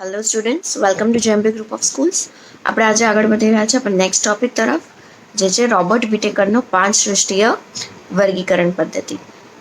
Hello students, welcome to JMB group of schools. આપણે આજે આગળ વધી રહ્યા છે પણ નેક્સ્ટ ટોપિક તરફ, જે છે રોબર્ટ વિટેકરનો 5 સૃષ્ટિય વર્ગીકરણ પદ્ધતિ.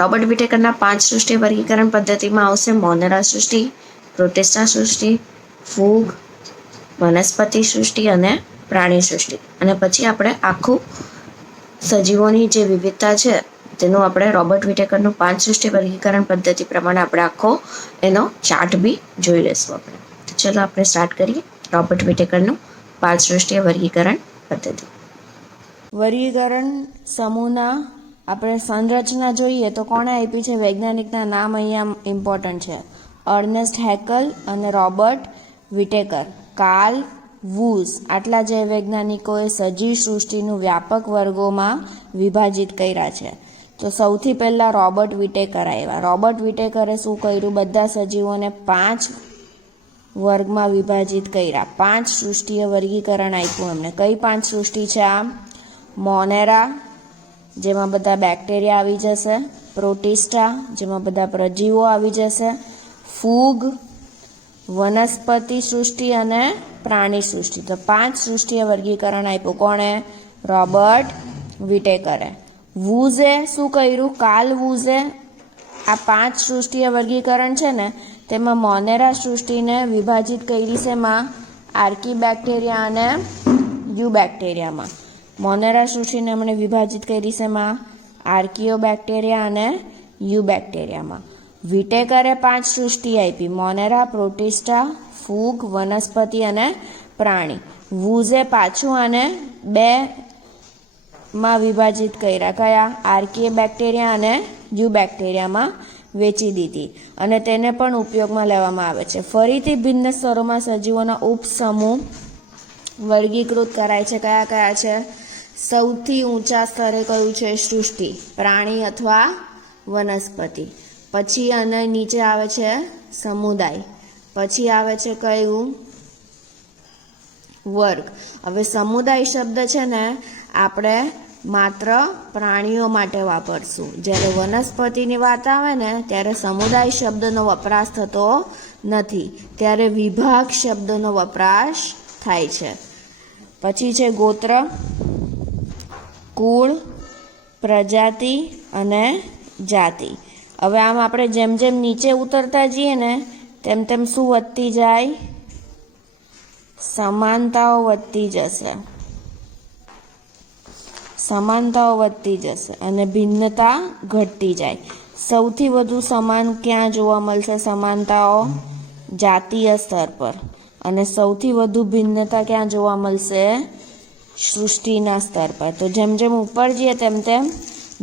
રોબર્ટ વિટેકરના 5 સૃષ્ટિય વર્ગીકરણ પદ્ધતિમાં આવશે મોનેરા સૃષ્ટિ, પ્રોટિસ્ટા સૃષ્ટિ, ફૂગ, વનસ્પતિ સૃષ્ટિ અને પ્રાણી સૃષ્ટિ. અને પછી આપણે આખું સજીવોની જે વિવિધતા છે તેનું આપણે રોબર્ટ વિટેકરનું 5 સૃષ્ટિ વર્ગીકરણ પદ્ધતિ પ્રમાણે આપણે આખો એનો ચાર્ટ બી જોઈ લઈશું આપણે. ચલો આપણે સ્ટાર્ટ કરીએ રોબર્ટ વિટેકરનું 5 સૃષ્ટિય વર્ગીકરણ પદ્ધતિ. વર્ગીકરણ સમૂહના આપણે સંરચના જોઈએ તો કોણે આપી છે? વૈજ્ઞાનિકના નામ અહીંયા ઇમ્પોર્ટન્ટ છે. અર્નેસ્ટ હેકલ અને રોબર્ટ વિટેકર. કાર્લ વુઝ આટલા જે વૈજ્ઞાનિકોએ સજીવ સૃષ્ટિનું વ્યાપક વર્ગોમાં વિભાજિત કર્યા છે. તો સૌથી પહેલાં રોબર્ટ વિટેકર આવ્યા. રોબર્ટ વિટેકરે શું કર્યું? બધા સજીવોને 5 વર્ગમાં વિભાજિત કર્યા. 5 સૃષ્ટિય વર્ગીકરણ આપ્યું એમને. કઈ 5 સૃષ્ટિ છે આ? મોનેરા, જેમાં બધા બેક્ટેરિયા આવી જશે. પ્રોટિસ્ટા, જેમાં બધા પ્રજીવો આવી જશે. ફૂગ, વનસ્પતિ સૃષ્ટિ અને પ્રાણી સૃષ્ટિ. તો 5 સૃષ્ટિય વર્ગીકરણ આપ્યું. કોણે? રોબર્ટ વિટેકરે. વુઝે શું કર્યું? કાર્લ વુઝે આ 5 સૃષ્ટિય વર્ગીકરણ છે ને તેમાં મોનેરા સૃષ્ટિને વિભાજિત કરી છે એમાં આર્કી બેક્ટેરિયા અને યુ બેક્ટેરિયામાં. મોનેરા સૃષ્ટિને એમણે વિભાજિત કરી છે એમાં આર્કિયો બેક્ટેરિયા અને યુ બેક્ટેરિયામાં. વિટેકરે 5 સૃષ્ટિ આપી: મોનેરા, પ્રોટિસ્ટા, ફૂગ, વનસ્પતિ અને પ્રાણી. વુઝે પાછું આને 2 માં વિભાજિત કર્યા. કયા? આર્કિયો બેક્ટેરિયા અને યુ બેક્ટેરિયામાં વેચી દીધી અને તેને પણ ઉપયોગમાં લેવામાં આવે છે. ફરીથી ભિન્ન સ્તરોમાં સજીવોના ઉપસમૂહ વર્ગીકૃત કરાય છે. કયા કયા છે? સૌથી ઊંચા સ્તરે કયું છે? સૃષ્ટિ, પ્રાણી અથવા વનસ્પતિ. પછી અને નીચે આવે છે સમુદાય. પછી આવે છે કયું? વર્ગ. હવે સમુદાય શબ્દ છે ને આપણે માત્ર પ્રાણીઓ માટે વાપરશું. જ્યારે વનસ્પતિની વાત આવે ને ત્યારે સમુદાય શબ્દનો વપરાશ થતો નથી, ત્યારે વિભાગ શબ્દનો વપરાશ થાય છે. પછી છે ગોત્ર, કુળ, પ્રજાતિ અને જાતિ. હવે આમ આપણે જેમ જેમ નીચે ઉતરતા જઈએ ને તેમ તેમ શું વધતી જાય? સમાનતાઓ વધતી જશે. સમાનતાઓ વધતી જશે અને ભિન્નતા ઘટતી જાય. સૌથી વધુ સમાન ક્યાં જોવા મળશે? સમાનતાઓ જાતીય સ્તર પર. અને સૌથી વધુ ભિન્નતા ક્યાં જોવા મળશે? સૃષ્ટિના સ્તર પર. તો જેમ જેમ ઉપર જઈએ તેમ તેમ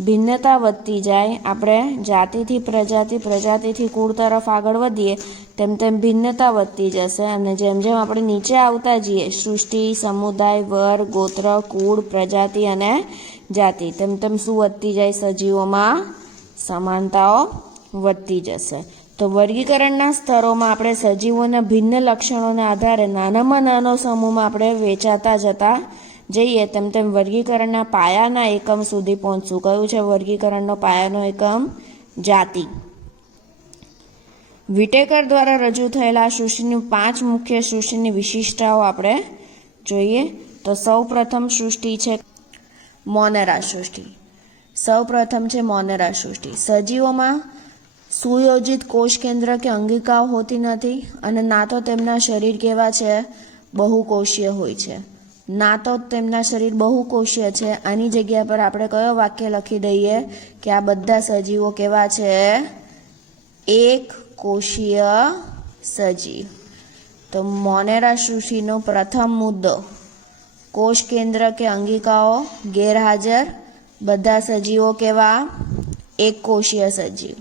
ભિન્નતા વધતી જાય. આપણે જાતિથી પ્રજાતિ, પ્રજાતિથી કુળ તરફ આગળ વધીએ તેમ તેમ ભિન્નતા વધતી જશે. અને જેમ જેમ આપણે નીચે આવતા જઈએ સૃષ્ટિ, સમુદાય, વર્ગ, ગોત્ર, કુળ, પ્રજાતિ અને જાતિ, તેમ તેમ શું વધતી જાય? સજીવોમાં સમાનતાઓ વધતી જશે. તો વર્ગીકરણના સ્તરોમાં આપણે સજીવોના ભિન્ન લક્ષણોના આધારે નાનામાં નાનો સમૂહમાં આપણે વેચાતા જતા જઈએ તેમ તેમ વર્ગીકરણના પાયાના એકમ સુધી પહોંચશું. કયું છે વર્ગીકરણનો પાયાનો એકમ? જાતિ. વિટેકર દ્વારા રજૂ થયેલા સૃષ્ટિની 5 મુખ્ય સૃષ્ટિની વિશિષ્ટતાઓ આપણે જોઈએ. તો સૌ પ્રથમ સૃષ્ટિ છે મોનેરા સૃષ્ટિ. સૌ પ્રથમ છે મોનેરા સૃષ્ટિ. સજીવોમાં સુયોજિત કોષ કેન્દ્ર કે અંગિકાઓ હોતી નથી અને ના તો તેમના શરીર કેવા છે? બહુકોષીય હોય છે. ના તો તેમના શરીર બહુકોષીય છે. આની જગ્યા પર આપણે કયો વાક્ય લખી દઈએ કે આ બધા સજીવો કેવા છે? એક કોષીય સજીવ. તો મોનેરા સૃષ્ટિનો પ્રથમ મુદ્દો: કોષ કેન્દ્ર કે અંગિકાઓ ગેરહાજર. બધા સજીવો કેવા? એક કોષીય સજીવ.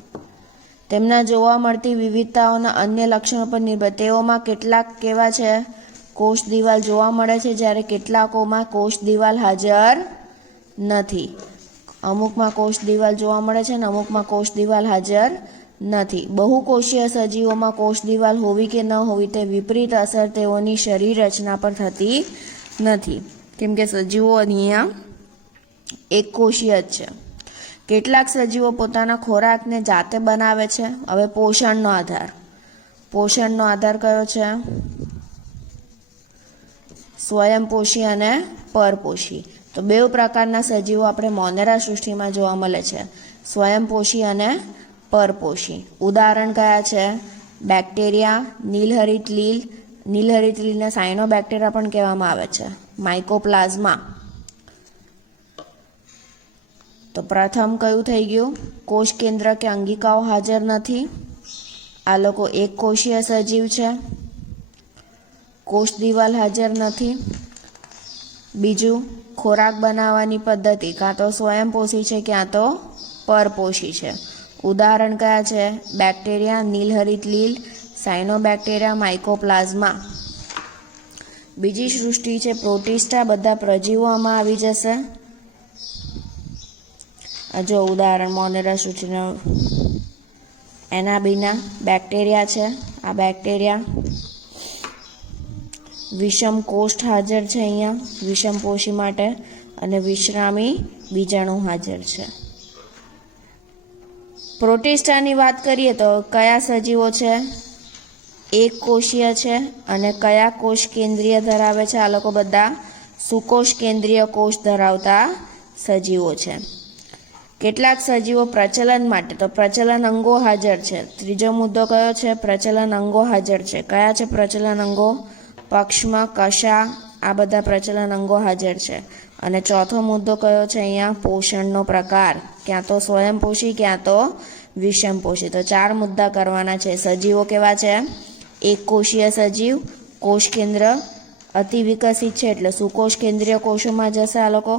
તેમના જોવા મળતી વિવિધતાઓના અન્ય લક્ષણો પર નિર્ભર. તેઓમાં કેટલાક કેવા છે? કોષ દિવાલ જોવા મળે છે, જ્યારે કેટલાકોમાં કોષ દિવાલ હાજર નથી. અમુકમાં કોષ દિવાલ જોવા મળે છે અને અમુકમાં કોષ દિવાલ હાજર નથી. બહુકોષીય સજીવોમાં કોષ દિવાલ હોવી કે ન હોવી તે વિપરીત અસર તેઓની શરીર રચના પર થતી નથી, કેમ કે સજીવો અહીંયા એક કોષીય જ છે. કેટલાક સજીવો પોતાના ખોરાકને જાતે બનાવે છે. હવે પોષણનો આધાર. પોષણનો આધાર કયો છે? સ્વયંપોષી અને પરપોષી. તો બે પ્રકારના સજીવો આપણે મોનેરા સૃષ્ટિમાં જોવા મળે છે, સ્વયંપોષી અને પરપોષી. ઉદાહરણ કયા છે? બેક્ટેરિયા, નીલહરિત લીલને સાયનોબેક્ટેરિયા પણ કહેવામાં આવે છે, માઇકોપ્લાઝમા. તો પ્રથમ કયું થઈ ગયું? કોષ કેન્દ્ર કે અંગિકાઓ હાજર નથી. આ લોકો એક કોષીય સજીવ છે. કોષ દિવાલ હાજર નથી. બીજું, ખોરાક બનાવવાની પદ્ધતિ કાં તો સ્વયંપોષી છે ક્યાં તો પરપોષી છે. ઉદાહરણ કયા છે? બેક્ટેરિયા, નીલહરિત લીલ, સાયનોબેક્ટેરિયા, માઇકોપ્લાઝમા. બીજી સૃષ્ટિ છે પ્રોટિસ્ટા, બધા પ્રજીવો આમાં આવી જશે. જો ઉદાહરણ મોનેરા સૃષ્ટિનો એનાબીના બેક્ટેરિયા છે. આ બેક્ટેરિયા. વિષમ કોષ હાજર છે અહીંયા વિષમપોષી માટે, અને વિશ્રામી બીજાણુ હાજર છે. પ્રોટિસ્ટાની વાત કરીએ તો કયા સજીવો છે? એક કોષીય છે. અને કયા કોષ કેન્દ્રીય ધરાવે છે? આ લોકો બધા સુકોષ કેન્દ્રીય કોષ ધરાવતા સજીવો છે. કેટલાક સજીવો પ્રચલન માટે, તો પ્રચલન અંગો હાજર છે. ત્રીજો મુદ્દો કયો છે? પ્રચલન અંગો હાજર છે. કયા છે પ્રચલન અંગો? પક્ષમાં, કશા, આ બધા પ્રચલન અંગો હાજર છે. અને ચોથો મુદ્દો કયો છે અહીંયા? પોષણનો પ્રકાર, ક્યાં તો સ્વયંપોષી ક્યાં તો વિષમપોષી. તો 4 મુદ્દા કરવાના છે. સજીવો કેવા છે? એક કોષીય સજીવ, કોષ કેન્દ્ર અતિ વિકસિત છે એટલે સુકોષ કેન્દ્રીય કોષોમાં જશે આ લોકો.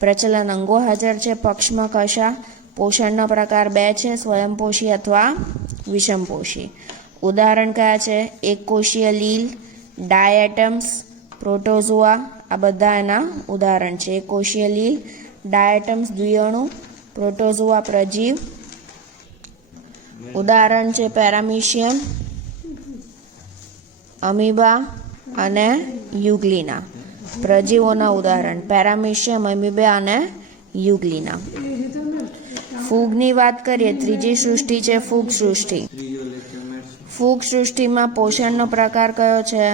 પ્રચલન અંગો હાજર છે, પક્ષમાં, કશા. પોષણનો પ્રકાર 2 છે, સ્વયંપોષી અથવા વિષમપોષી. ઉદાહરણ કયા છે? એક કોષીય લીલ, ડાયએટમ્સ, પ્રોટોઝોઆ, આ બધા એના ઉદાહરણ છે. એક કોષીય લીલ, ડાયએટમ્સ દ્વિઅણુ, પ્રોટોઝોઆ પ્રજીવ. ઉદાહરણ છે પેરામીશિયમ, અમીબા અને યુગ્લિના. પ્રજીવોના ઉદાહરણ પેરામીશિયમ, અમીબા અને યુગ્લિના. ફૂગની વાત કરીએ, ત્રીજી સૃષ્ટિ છે ફૂગ સૃષ્ટિ. ફૂગ સૃષ્ટિમાં પોષણનો પ્રકાર કયો છે?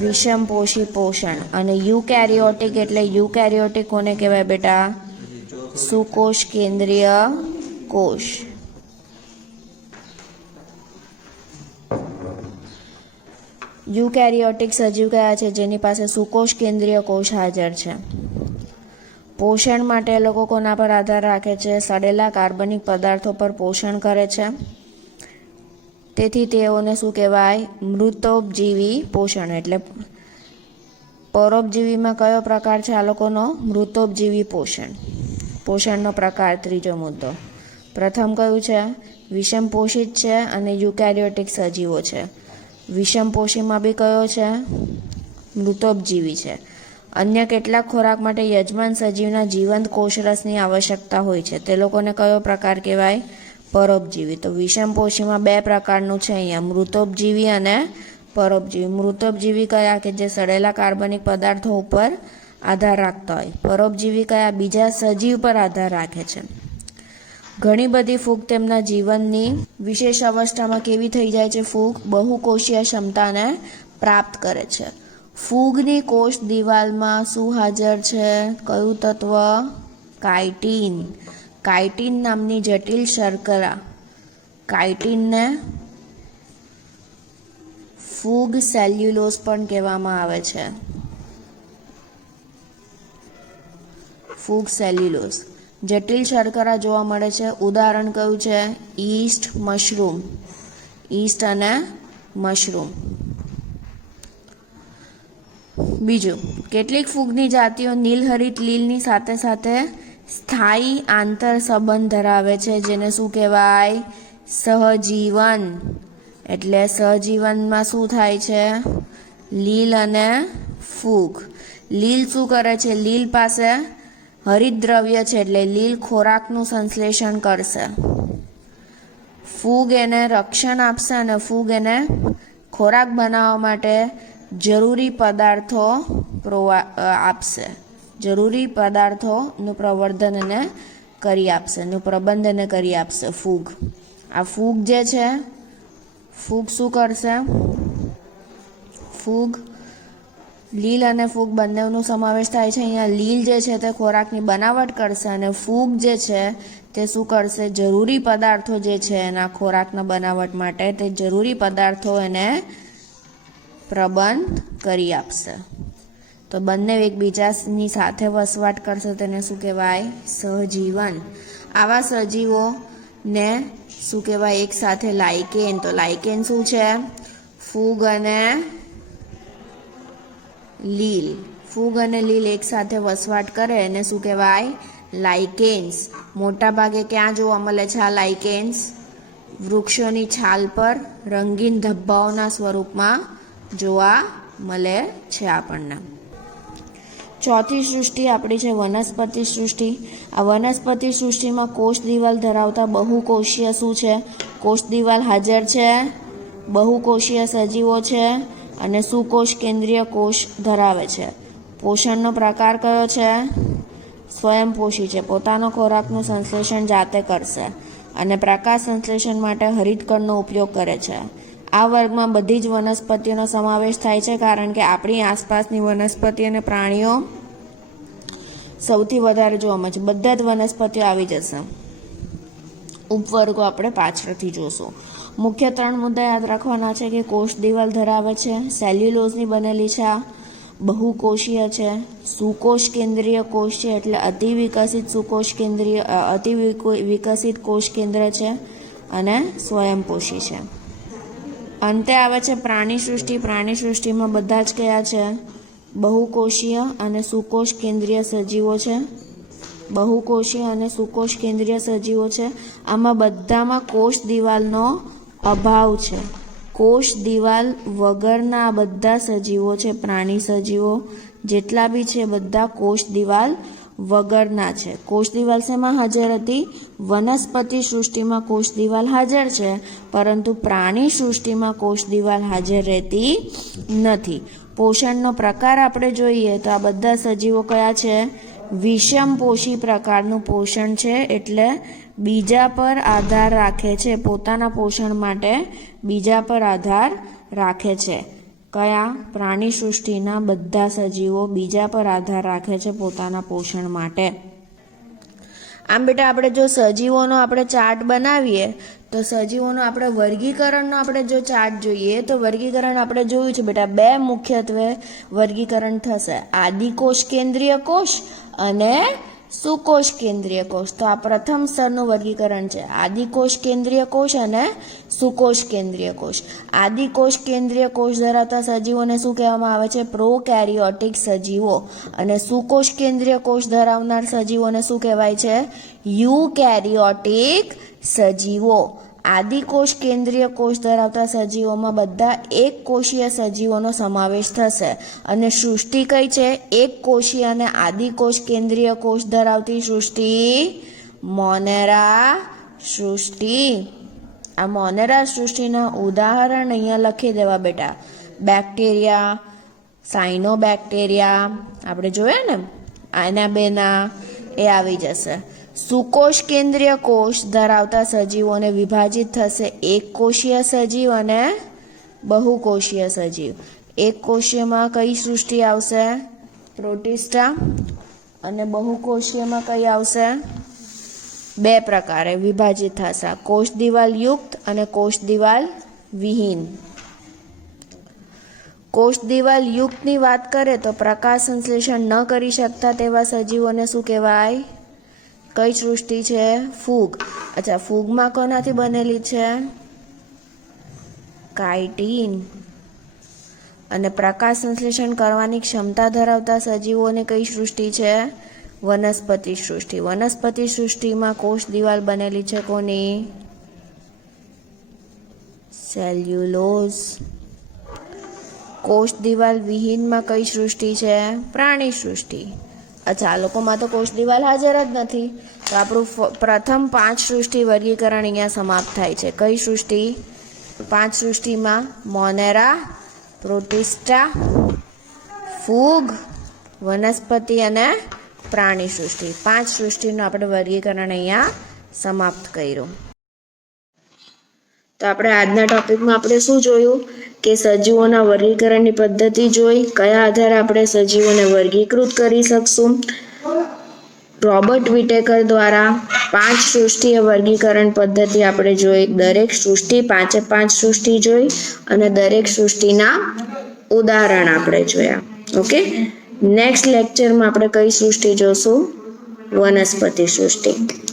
વિષમપોષી પોષણ. અને યુકેરિયોટિક એટલે યુકેરિયોટિક કોને કહેવાય બેટા? સુકોષ કેન્દ્રીય કોષ. યુકેરિયોટિક સજીવ કયા છે? જેની પાસે સુકોષ કેન્દ્રીય કોષ હાજર છે. પોષણ માટે એ લોકો કોના પર આધાર રાખે છે? સડેલા કાર્બનિક પદાર્થો પર પોષણ કરે છે. તેથી તેઓને શું કહેવાય? મૃતોપજીવી પોષણ. એટલે પરોપજીવીમાં કયો પ્રકાર છે આ લોકોનો? મૃતોપજીવી પોષણ. પોષણનો પ્રકાર ત્રીજો મુદ્દો. પ્રથમ કયું છે? વિષમપોષિત છે અને યુકેરિયોટિક સજીવો છે. વિષમપોષીમાં બી કયો છે? મૃતોપજીવી છે. અન્ય કેટલાક ખોરાક માટે યજમાન સજીવના જીવંત કોષરસની આવશ્યકતા હોય છે. તે લોકોને કયો પ્રકાર કહેવાય? પરોપજીવી. તો વિષમપોષીમાં 2 પ્રકારનું છે અહીંયા, મૃતોપજીવી અને પરોપજીવી. મૃતોપજીવી કયા? કે જે સડેલા કાર્બનિક પદાર્થો ઉપર આધાર રાખતા હોય. પરોપજીવી કયા? બીજા સજીવ પર આધાર રાખે છે. ઘણી બધી ફૂગ તેમના જીવનની વિશેષ અવસ્થામાં કેવી થઈ જાય છે? ફૂગ બહુકોષીય ક્ષમતાને પ્રાપ્ત કરે છે. ફૂગની કોષ દિવાલમાં શું હાજર છે? કયું તત્વ? કાઇટિન. કાઇટિન નામની જટિલ શર્કરા. કાઇટિનને ફૂગ સેલ્યુલોઝ પણ કહેવામાં આવે છે. ફૂગ સેલ્યુલોઝ. જટિલ શર્કરા જોવા મળે છે. ઉદાહરણ કયું છે? East, mushroom. ઈસ્ટ અને મશરૂમ. બીજું, કેટલીક ફૂગની જાતિઓ નીલહરિત લીલની સાથે સાથે સ્થાયી આંતર સંબંધ ધરાવે છે, જેને શું કહેવાય? સહજીવન. એટલે સહજીવનમાં શું થાય છે? લીલ અને ફૂગ. લીલ શું કરે છે? લીલ પાસે હરિતદ્રવ્ય છે એટલે લીલ ખોરાકનું સંશ્લેષણ કરશે. ફૂગ એને રક્ષણ આપશે અને ફૂગ એને ખોરાક બનાવવા માટે જરૂરી પદાર્થો આપશે. જરૂરી પદાર્થોનું પ્રવર્ધન એને કરી આપશે, એનું પ્રબંધ એને કરી આપશે ફૂગ. આ ફૂગ જે છે, ફૂગ શું કરશે? ફૂગ, લીલ અને ફૂગ બંનેનો સમાવેશ થાય છે. અહીંયા લીલ જે છે તે ખોરાકની બનાવટ કરશે અને ફૂગ જે છે તે શું કરશે? જરૂરી પદાર્થો જે છે એના ખોરાકના બનાવટ માટે તે જરૂરી પદાર્થો એને પ્રબંધ કરી આપશે. તો બંને એકબીજાની સાથે વસવાટ કરશે તેને શું કહેવાય? સહજીવન. આવા સજીવોને શું કહેવાય? એક સાથે લાઇકેન. તો લાઇકેન શું છે? ફૂગ અને લીલ. ફૂગ અને લીલ એક સાથે વસવાટ કરે એને શું કહેવાય? લાઇકેન્સ. મોટા ભાગે ક્યાં જોવા મળે છે આ લાઇકેન્સ? વૃક્ષોની છાલ પર રંગીન ધબ્બાઓના સ્વરૂપમાં જોવા મળે છે આપણને. ચોથી સૃષ્ટિ આપણી છે વનસ્પતિ સૃષ્ટિ. આ વનસ્પતિ સૃષ્ટિમાં કોષ દિવાલ ધરાવતા બહુકોષીય શું છે? કોષ દિવાલ હાજર છે, બહુકોષીય સજીવો છે અને સુકોષ કેન્દ્રીય કોષ ધરાવે છે. પોષણનો પ્રકાર કયો છે? સ્વયંપોષી છે. પોતાનો ખોરાકનું સંશ્લેષણ જાતે કરશે અને પ્રકાશ સંશ્લેષણ માટે હરિતકણનો ઉપયોગ કરે છે. આ વર્ગમાં બધી જ વનસ્પતિઓનો સમાવેશ થાય છે કારણ કે આપણી આસપાસની વનસ્પતિ અને પ્રાણીઓ સૌથી વધારે જોવા મળે છે. બધા જ વનસ્પતિઓ આવી જશે. ઉપવર્ગો આપણે પાછળથી જોશું. મુખ્ય 3 મુદ્દા યાદ રાખવાના છે કે કોષ દિવાલ ધરાવે છે, સેલ્યુલોઝની બનેલી છે, આ બહુકોષીય છે, સુકોષ કેન્દ્રીય કોષ છે એટલે અતિ વિકસિત કોષ કેન્દ્ર છે અને સ્વયંપોષી છે. અંતે આવે છે પ્રાણી સૃષ્ટિ. પ્રાણી સૃષ્ટિમાં બધા જ કયા છે? બહુકોષીય અને સુકોષ કેન્દ્રીય સજીવો છે. બહુકોષીય અને સુકોષ કેન્દ્રીય સજીવો છે. આમાં બધામાં કોષ દિવાલનો અભાવ છે. કોષ દિવાલ વગરના બધા સજીવો છે, પ્રાણી સજીવો જેટલા બી છે બધા કોષ દિવાલ વગરના છે. કોષ દિવાલ શેમાં હાજર હતી? વનસ્પતિ સૃષ્ટિમાં કોષ દિવાલ હાજર છે, પરંતુ પ્રાણી સૃષ્ટિમાં કોષ દિવાલ હાજર રહેતી નથી. પોષણનો પ્રકાર આપણે જોઈએ તો આ બધા સજીવો કયા છે? વિષમપોષી પ્રકારનું પોષણ છે એટલે બીજા પર આધાર રાખે છે. પોતાના પોષણ માટે બીજા પર આધાર રાખે છે. કયા? પ્રાણી સૃષ્ટિના બધા સજીવો બીજા પર આધાર રાખે છે પોતાના પોષણ માટે. આમ બેટા આપણે જો સજીવોનો આપણે ચાર્ટ બનાવીએ તો સજીવોનો આપણે વર્ગીકરણનો આપણે જો ચાર્ટ જોઈએ તો વર્ગીકરણ આપણે જોયું છે બેટા 2 મુખ્યત્વે વર્ગીકરણ થશે. આદિકોષ કેન્દ્રીય કોષ અને સુકોષ કેન્દ્રીય કોષ. તો આ પ્રથમ સ્તરનું વર્ગીકરણ છે. આદિકોષ કેન્દ્રીય કોષ અને સુકોષ કેન્દ્રીય કોષ. આદિકોષ કેન્દ્રીય કોષ ધરાવતા સજીવોને શું કહેવામાં આવે છે? પ્રોકેરિયોટિક સજીવો. અને સુકોષ કેન્દ્રીય કોષ ધરાવનાર સજીવોને શું કહેવાય છે? યુકેરિયોટિક સજીવો. આદિકોષ કેન્દ્રીય કોષ ધરાવતા સજીવોમાં બધા એક કોષીય સજીવોનો સમાવેશ થશે. અને સૃષ્ટિ કઈ છે? એક કોષીય અને આદિકોષ કેન્દ્રીય કોષ ધરાવતી સૃષ્ટિ મોનેરા સૃષ્ટિ. આ મોનેરા સૃષ્ટિના ઉદાહરણ અહીંયા લખી દેવા બેટા. બેક્ટેરિયા, સાયનોબેક્ટેરિયા આપણે જોયા ને, આના બેના એ આવી જશે. સુકોષ કેન્દ્રીય કોષ ધરાવતા સજીવોને વિભાજિત થશે એક કોષીય સજીવ અને બહુકોષીય સજીવ. એક કોષીયમાં કઈ સૃષ્ટિ આવશે? પ્રોટિસ્ટા. અને બહુકોષીયમાં કઈ આવશે? 2 પ્રકારે વિભાજિત થશે, કોષ દિવાલ યુક્ત અને કોષ દિવાલ વિહીન. કોષ દિવાલ યુક્તની વાત કરે તો પ્રકાશ સંશ્લેષણ ન કરી શકતા તેવા સજીવોને શું કહેવાય? કઈ સૃષ્ટિ છે? ફૂગ. અચ્છા, ફૂગમાં કોનાથી બનેલી છે? કાઇટિન. અને પ્રકાશ સંશ્લેષણ કરવાની ક્ષમતા ધરાવતા સજીવોને કઈ સૃષ્ટિ છે? વનસ્પતિ સૃષ્ટિ. વનસ્પતિ સૃષ્ટિમાં કોષ દિવાલ બનેલી છે કોની? સેલ્યુલોઝ. કોષ દિવાલ વિહીનમાં કઈ સૃષ્ટિ છે? પ્રાણી સૃષ્ટિ. અચ્છા, આ લોકોમાં તો કોષ દિવાલ હાજર જ નથી. તો આપણું પ્રથમ 5 સૃષ્ટિ વર્ગીકરણ અહીંયા સમાપ્ત થાય છે. કઈ સૃષ્ટિ? 5 સૃષ્ટિમાં મોનેરા, પ્રોટિસ્ટા, ફૂગ, વનસ્પતિ અને પ્રાણી સૃષ્ટિ. 5 સૃષ્ટિનું આપણે વર્ગીકરણ અહીંયા સમાપ્ત કર્યું. તો આપણે આજના ટોપિકમાં આપણે શું જોયું કે સજીવોના વર્ગીકરણની પદ્ધતિ જોઈ, કયા આધારે આપણે સજીવોને વર્ગીકૃત કરી શકશું. રોબર્ટ વિટેકર દ્વારા 5 સૃષ્ટિય વર્ગીકરણ પદ્ધતિ આપણે જોઈ. દરેક સૃષ્ટિ 5 સૃષ્ટિ જોઈ અને દરેક સૃષ્ટિના ઉદાહરણ આપણે જોયા. ઓકે, નેક્સ્ટ લેક્ચરમાં આપણે કઈ સૃષ્ટિ જોશું? વનસ્પતિ સૃષ્ટિ.